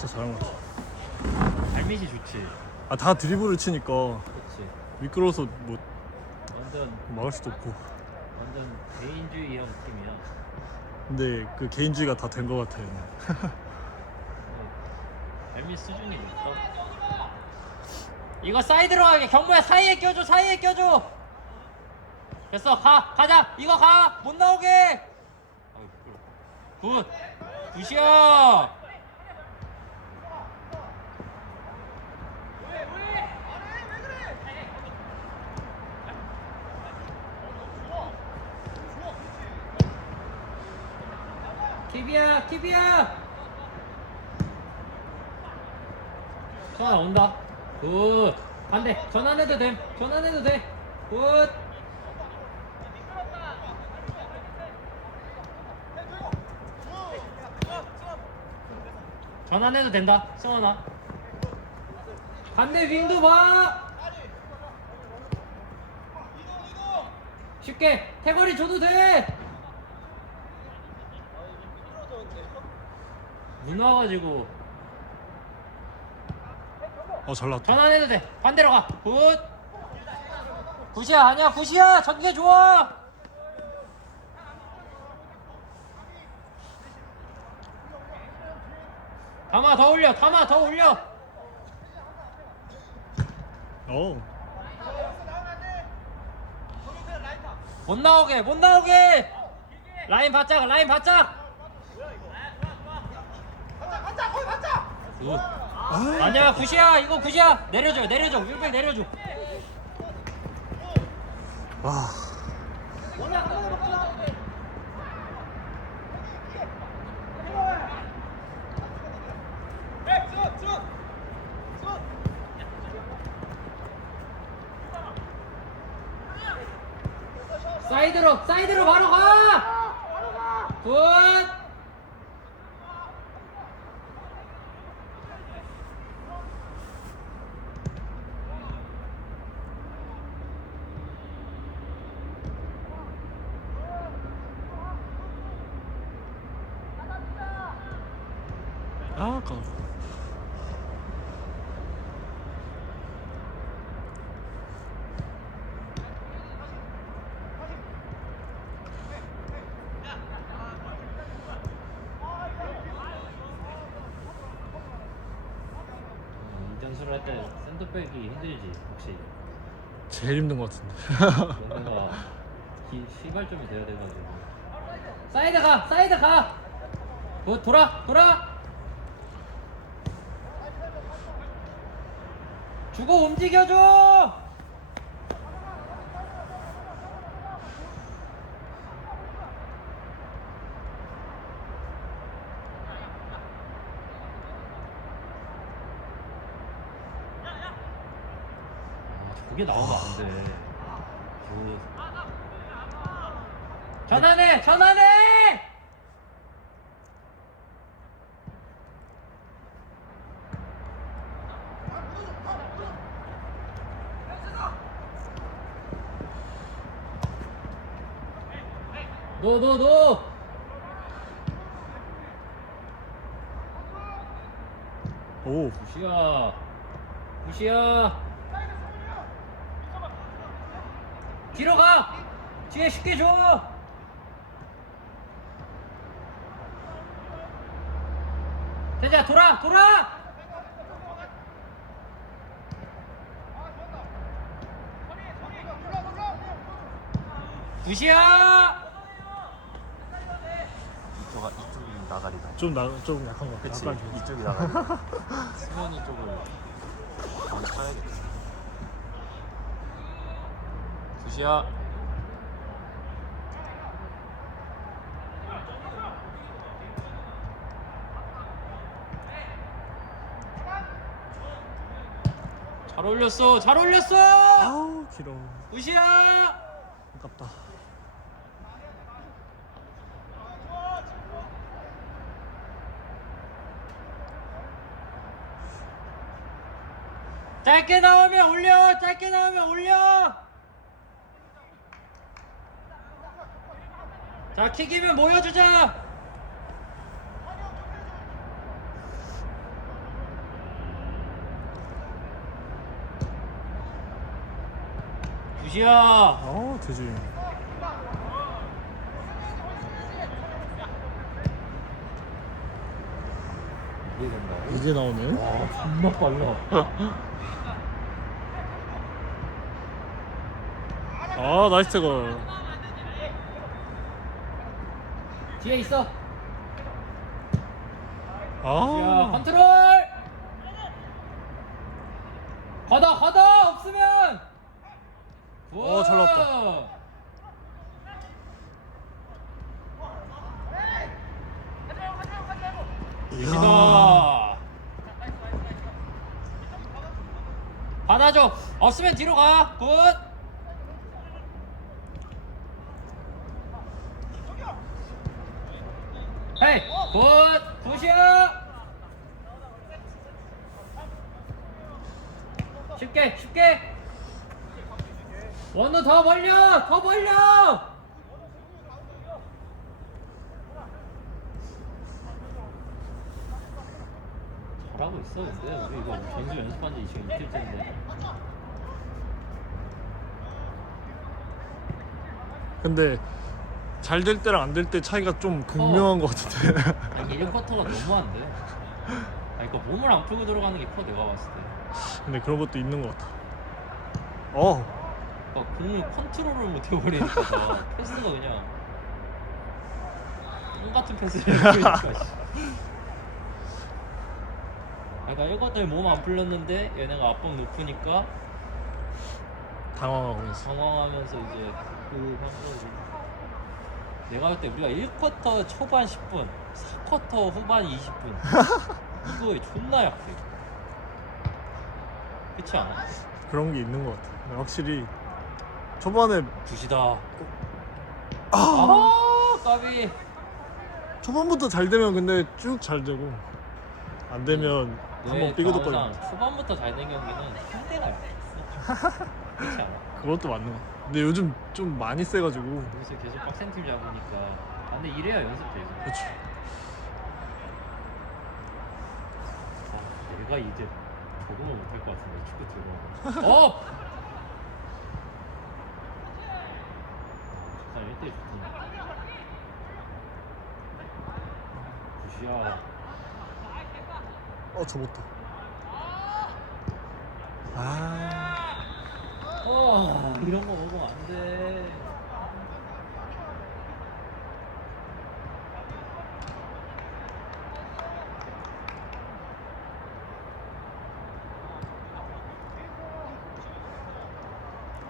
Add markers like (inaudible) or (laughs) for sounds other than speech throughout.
진짜 잘한 것 같아. 발밑이 좋지. 아, 다 드리블을 치니까 그렇지. 미끄러워서 뭐 완전 막을 수도 없고. 완전 개인주의형 팀이야. 근데 그 개인주의가 다 된 것 같아요. 발밑 수준이 높다. 이거 사이드로 가게 경모야 사이에 껴줘 사이에 껴줘. 됐어 가 가자 이거 가 못 나오게. 굿 굿이야. 킵이야 킵이야. 전화 온다. 굿. 반대. 전환해도 됨 전환해도 돼굿. 전환해도 된다 승원아. 반대 윙도 봐. 쉽게. 태거리 줘도 돼 문 와가지고. 어, 잘 나왔다. 전환해도 돼. 반대로 가굿. 굿이야. 아니야 굿이야. 전개 좋아. 담아 더 올려. 담아 더 올려. 어. 못 나오게 못 나오게. 라인 바짝 라인 바짝 굿. 아, 아니야 굿이야 이거 굿이야 내려줘 내려줘 윌백 내려줘 와. 사이드로 사이드로 바로 가! 굿! 아, 아까워. 이전수를 할 때 샌드백이 힘들지 혹시? 제일 힘든 것 같은데. 뭔가 기, 시발점이 돼야 돼가지고. 사이드 가! 사이드 가! 굿, 돌아! 돌아 주고 움직여줘. 아, 저게 나오면 안돼 전환해 전환해 노노노 오. 굿이야. 굿이야. 뒤로 가. 뒤에 쉽게 줘. 대자 돌아 돌아. 굿이야 이쪽 이쪽이 나가리다. 좀 나, 좀 약한 것 같아. 그치 약간 좀. 이쪽이 나가리. 승현이 쪽을 많이 쳐야겠다. 굿이야 잘 올렸어 잘 올렸어 아우, 길어. 굿이야 아깝다. 짧게 나오면 올려 짧게 나오면 올려. 자 킥이면 모여주자. 주시야 어 되지 이제 나오네 와 정말 빨라. (laughs) 아 나이스 태걸 뒤에 있어. 야 아 컨트롤. 걷어 걷어 없으면. 어, 잘 나왔다. 이야. 받아줘. 없으면 뒤로 가. 굿. 헤이 굿. 굿이야. 쉽게 쉽게. 원우 더 벌려 더 벌려. 잘하고 있어 근데 우리 이거 전수 연습한 지 지금 이틀째인데 근데 잘 될 때랑 안 될 때 차이가 좀 극명한 것 같은데. 아니 1 쿼터가 너무한데. 아니 그러니까 몸을 안 풀고 들어가는 게 커 내가 봤을 때. 근데 그런 것도 있는 것 같아. 어. 그러니까 공을 컨트롤을 못 해버리니까 나 (laughs) 패스가 그냥 똑같은 패스를 해버리니까 씨. (laughs) 아, 그러니까 1 쿼터에 몸 안 풀렸는데 얘네가 압박 높으니까 당황하고 있어. 당황하면서 이제 그 방법이 내가 볼 때 우리가 1쿼터 초반 10분, 4쿼터 후반 20분 (laughs) 이거에 존나 약해. 그렇지 않아? 그런 게 있는 것 같아 확실히 초반에 굿이다. 아 아, 까비. 초반부터 잘 되면 근데 쭉 잘 되고 안 되면 한번 삐그덕거리고 초반부터 잘 된 경기는 상대가 약했어. 그렇지 않아? 그것도 맞는 것 같아 근데 요즘 좀 많이 세가지고. 여기서 계속 빡센 팀 잡으니까. 아, 근데 이래야 연습되지. 그렇지 아, 내가 이제 적응을 못할 것 같은데 축구 들어오면. (laughs) 어! 자 1대 좋지 굿이야. 어 접었다. 아 어 이런 거 먹으면 안돼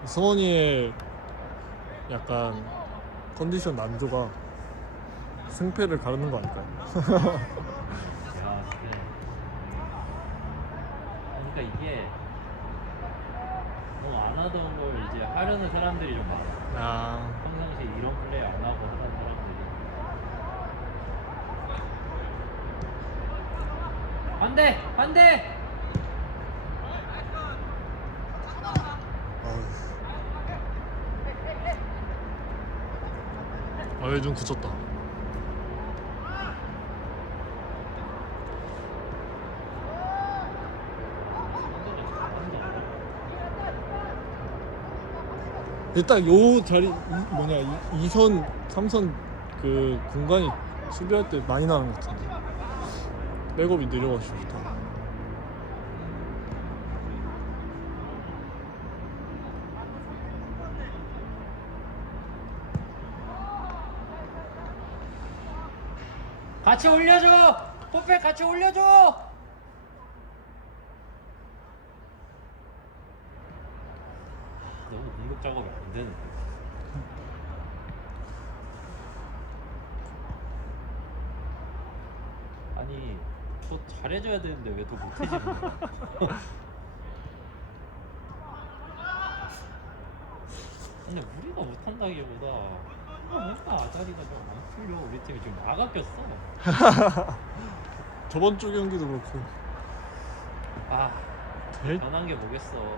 서원이의 약간 컨디션 난조가 승패를 가르는 거 아닐까요? (laughs) 야 근데 그러니까 이게 너무 안 하던 걸 하려는 사람들이 좀 많아 아. 평상시에 이런 플레이 안 하고 하는 사람들이. 반대! 반대! 어휴 좀 굳혔다 일단 요 자리 이, 뭐냐 이, 2선 3선 그 공간이 수비할 때 많이 나는 것 같은데. 백업이 내려가지고 좋다 같이 올려줘! 포백 같이 올려줘 너무 공격 작업이 안 되는데 아니 더 잘해줘야 되는데 왜 더 못해지는 거야? (laughs) 근데 우리가 못한다기보다 뭔가 아자리가 좀 안 풀려. 우리 팀이 지금 나가 꼈어. 저번 주 경기도 그렇고. 아 될- 변한 게 뭐겠어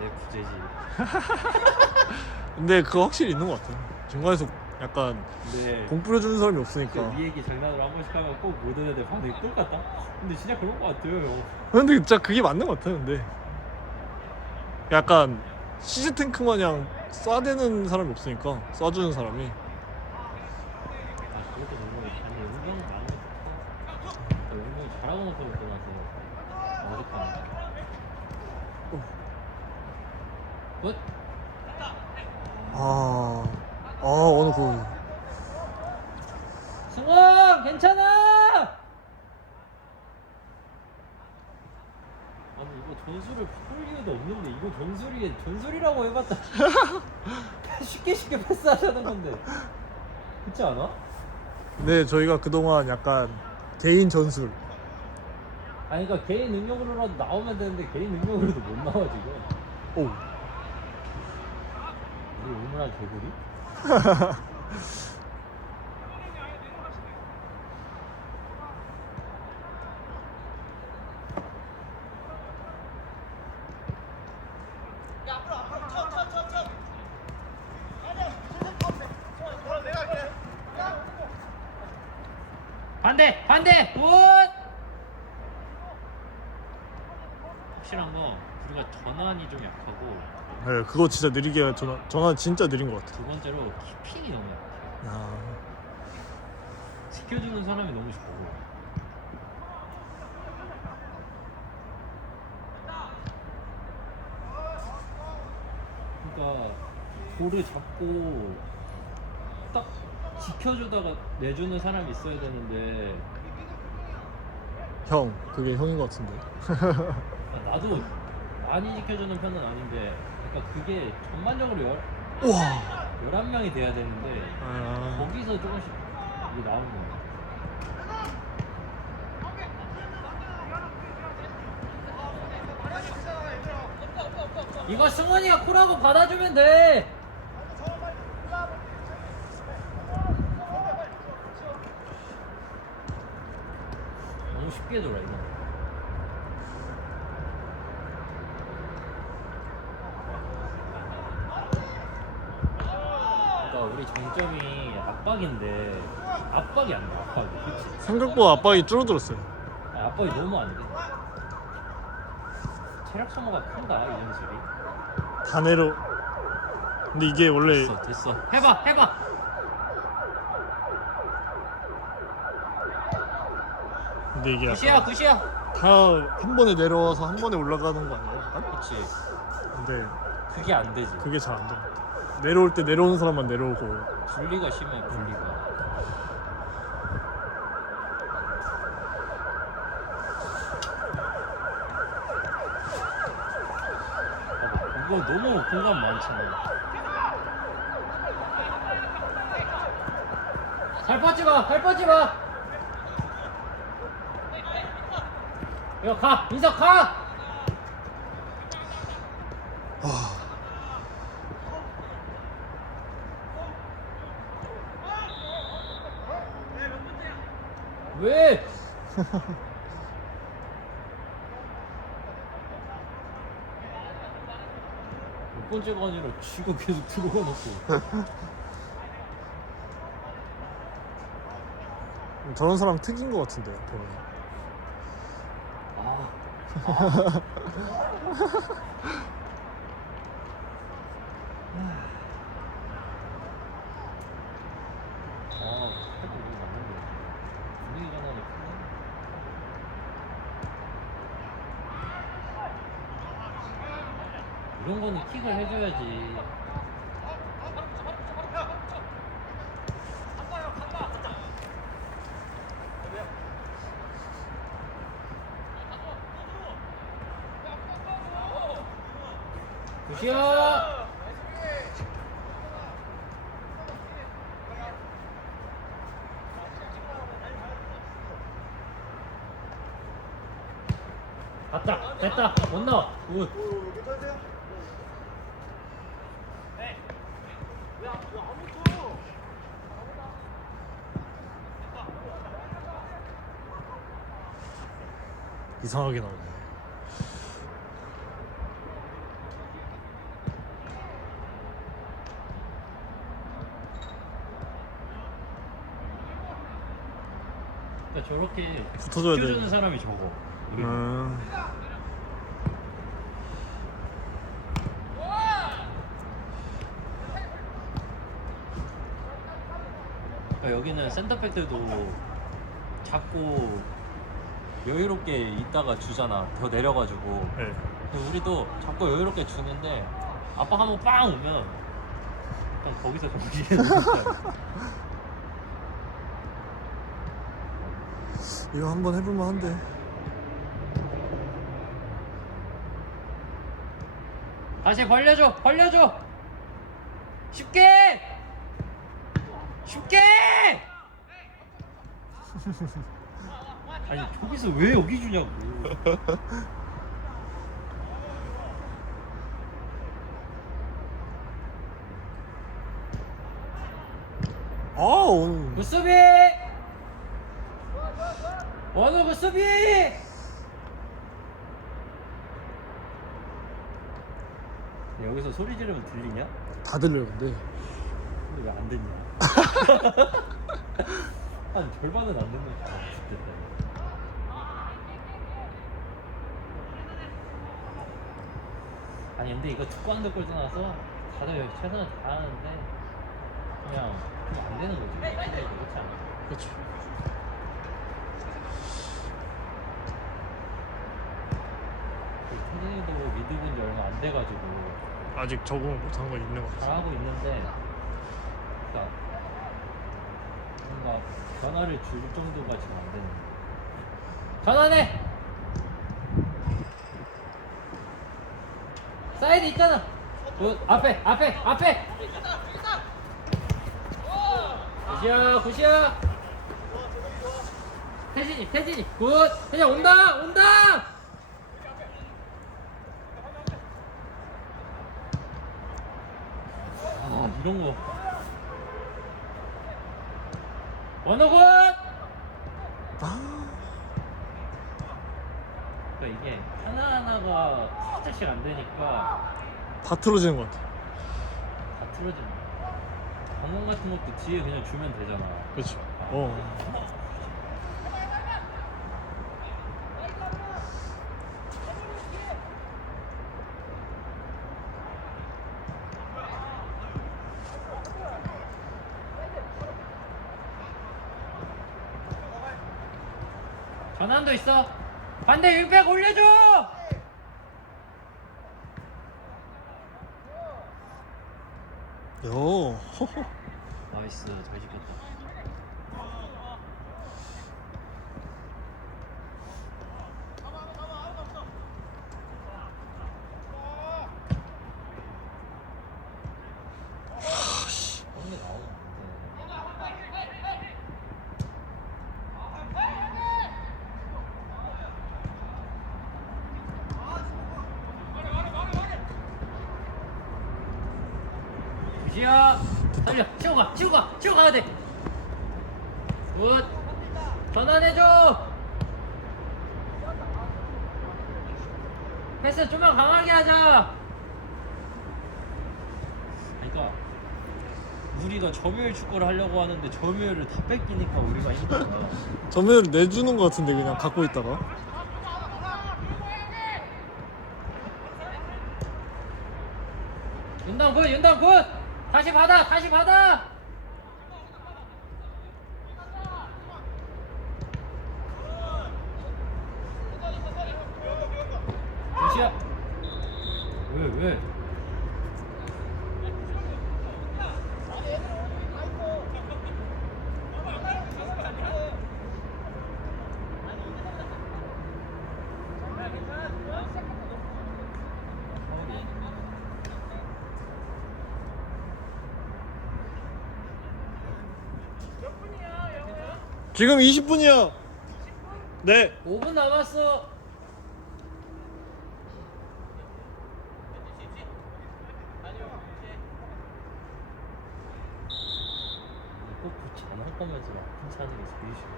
내 구제지. (laughs) 근데 그거 확실히 있는 것 같아 중간에서 약간 근데 공 뿌려주는 사람이 없으니까. 이 얘기 장난으로 한 번씩 하면 꼭 모든 애들 반응이 똑같다? 근데 진짜 그런 거 같아요 근데 진짜 그게 맞는 것 같아 근데. 약간 시즈 탱크 마냥 쏴대는 사람이 없으니까 쏴주는 사람이 아, 그것도 너무 아니 은경 많이 좋다. 은경 잘하고 나서 먹고 나서 어색하네. 굿. 아, 아 어느 그 승원 괜찮아. 아니 이거 전술을 바꿀 이유도 없는데 이거 전술이 전술이라고 해봤자 (laughs) 쉽게 쉽게 패스하자는 건데. 그렇지 않아? 네 저희가 그동안 약간 개인 전술. 아니 그러니까 개인 능력으로라도 나오면 되는데 개인 능력으로도 못 나와 지금. 오 얼마나 개구리? (laughs) 반대 반대 굿 확실한 건 우리가 전환이 좀 약하고 네, 그거 진짜 느리게 전화 전화 진짜 느린 것 같아. 두 번째로 키핑이 너무 약해 아, 지켜주는 사람이 너무 적고. 그러니까 볼을 잡고 딱 지켜주다가 내주는 사람이 있어야 되는데. 형 그게 형인 것 같은데. 아, (laughs) 나도 많이 지켜주는 편은 아닌데 그러니까 그게 전반적으로 열, 우와. 11명이 돼야 되는데 아, 거기서 조금씩 이게 나오는 거야. 이거 승원이가 콜하고 받아주면 돼. 너무 쉽게 돌아 이거. 그러니까 우리 장점이 압박인데 압박이 안 돼. 압박이 그치? 생각보다 압박이 줄어들었어요. 아니, 압박이 너무 안 돼. 체력 소모가 큰다 이 연습이. 다 내려. 근데 이게 원래 됐어 됐어. 해봐 해봐. 근데 이게 굿이야 약간 굿이야. 다 한 번에 내려와서 한 번에 올라가는 거 아니에요? 약간? 그렇지. 근데 그게 안 되지. 그게 잘 안 돼. 내려올 때 내려오는 사람만 내려오고 분리가 심해 분리가. 아, 이거 너무 공간 많잖아. 발 뻗지 마, 발 뻗지 마. 이거 가, 인석 가. 왜? 몇 번째가 아니라 쥐가 계속 들어가 놓고 저런 사람 특인 것 같은데요. 보면. 아. 아, (laughs) 해도 이거 맞는데. 분위기 전환이 크네. 이런 거는 킥을 해줘야지. 이상하게 나오네. 그러니까 저렇게 붙어줘야 돼. 주는 사람이 저거. 아. 그러니까 여기는 센터백 때도 잡고 여유롭게 있다가 주잖아. 더 내려가지고. 네. 근데 우리도 잡고 여유롭게 주는데 압박 한번 빵 오면 일단 거기서 정신을 못. (laughs) 이거 한번 해볼만 한데. 다시 벌려줘, 벌려줘. 쉽게, 쉽게. (laughs) 아니 저기서 왜 여기 주냐고. 아 오늘 그 수비. 원우 그 수비. 여기서 소리 지르면 들리냐? 다 들려요 근데. 근데 왜 안 듣냐? (laughs) 한 절반은 안 듣는 거 죽겠다. 아니 근데 이거 듣고 안 듣고 떠나서 다들 최선을 다하는데 그냥 좀안 되는 거지. 그렇지 않아? 그렇죠. 그 태진이도 미드 본지 얼마 안 돼가지고 아직 적응을 못한 거 있는 것 같아. 잘하고 있는데 그러니까 뭔가 변화를 줄 정도가 지금 안 되는 거야. 전환해! 사이드 있잖아! 굿 앞에 앞에 앞에! 굿이야 굿이야! 태진이 태진이 굿! 태진 온다 온다! 아 이런 거 원호군! 아, 그러니까 이게 하나하나가 살짝씩 안 되니까 다 틀어지는 것 같아. 다 틀어지는 거야 방금 같은 것도 뒤에 그냥 주면 되잖아 그렇죠. 어. 전환도 있어 반대 윙백 올려줘! 요. 나이스 잘 지켰다 뻥이 나오면 안 돼. 굿이야 달려 치고 가 치고 가 치고 가야 돼굿 전환해줘 패스 좀만 강하게 하자. 그러니까 우리가 점유율 축구를 하려고 하는데 점유율을 다 뺏기니까 우리가 힘들어. (laughs) 점유율 내주는 것 같은데 그냥 갖고 있다가. 윤당 굿 윤당 굿 다시 받아 다시 받아 굿이야 왜 왜? 지금 20분이야. 네. 5분 남았어. 꼭 붙지 않을 거면서 아픈 차는 게 제일 싫어.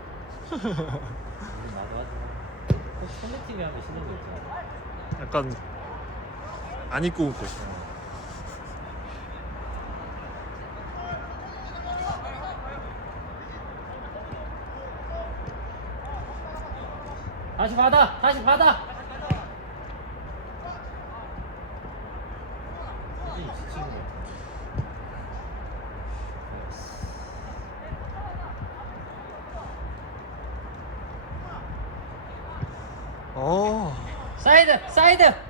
우리 나도 하지만 꼭 상대팀이 하면 싫은 거 있잖아. 약간 안 입고 올 거. 다시 어. 사이드 사이드.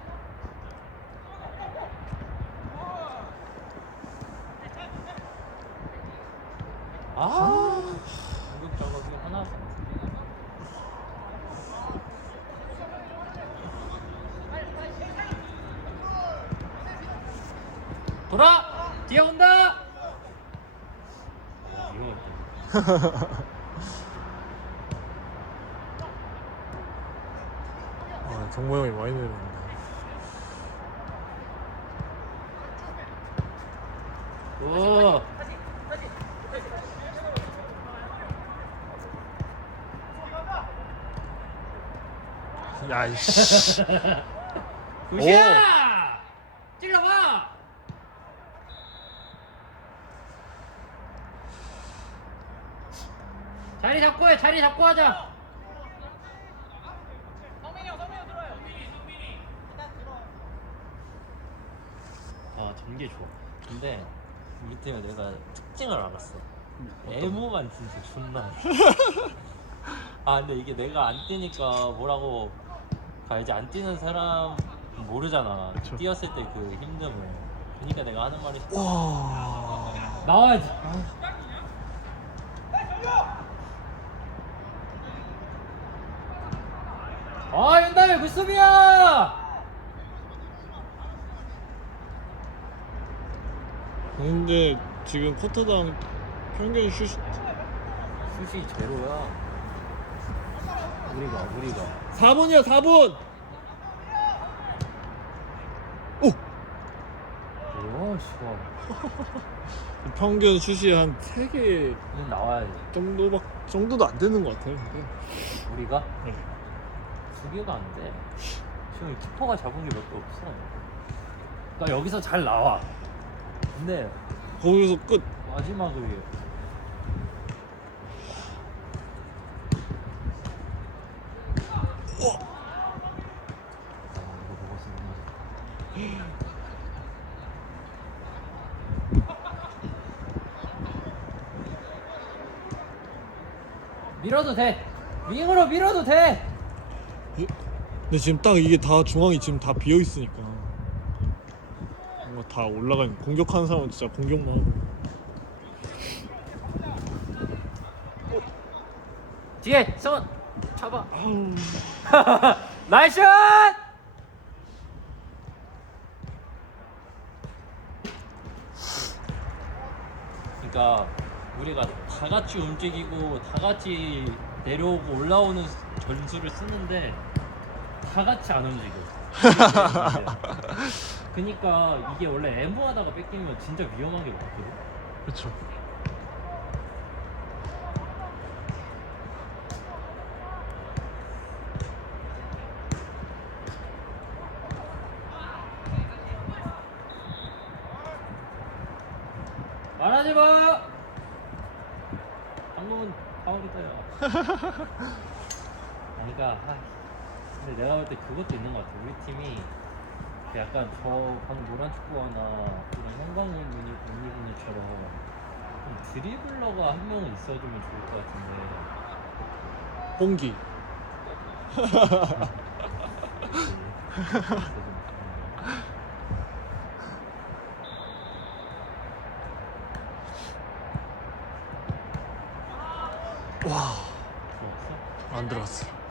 (laughs) 아, 정모 형이 많이 내렸네. 오 야, 이씨. 굿이야 찔러봐 자리 잡고 하자. 아 전개 좋아. 근데 우리 팀에 내가 특징을 알았어. 애무만 진짜 존나 (laughs) 아 근데 이게 내가 안 뛰니까 뭐라고 가야지. 안 뛰는 사람 모르잖아. 그쵸. 뛰었을 때 그 힘듦을. 그러니까 내가 하는 말이 와. 나와야지 아 윤다혜 굿수비야 근데 지금 쿼터당 평균 슛 슛이 제로야 우리가 우리가 4분이야 4분. 오. 뭐야 씨발 (laughs) 평균 슛이 한 3개 이건 나와야지 정도밖 정도도 안 되는 것 같아요. 근데. 우리가 네. 두 개가 안 돼. 지금 키퍼가 잡은 게 몇 개 없어. 그러니까 여기서 잘 나와. 근데 거기서 끝. 마지막을 먹었으면 밀어도 돼. 윙으로 밀어도 돼 근데 지금 딱 이게 다 중앙이 지금 다 비어 있으니까 뭔가 다 올라가는 공격하는 사람은 진짜 공격만 하고. 뒤에 손 잡아 아우. (laughs) 나이스 그러니까 우리가 다 같이 움직이고 다 같이 내려오고 올라오는 전술을 쓰는데 다 같이 안 움직여. (laughs) 그러니까 이게 원래 애무하다가 뺏기면 진짜 위험한 게 많거든. 그렇죠. 말하지 마. 방금은 파울이다요. 그러니까 아, 근데 내가 볼 때 그것도 있는 것 같아. 우리 팀이 그 약간 저 방금 노란 축구화나 이런 형광문 무늬 무늬분들처럼 좀 드리블러가 한 명은 있어주면 좋을 것 같은데. 홍기. (laughs) 와. 안 들어왔어.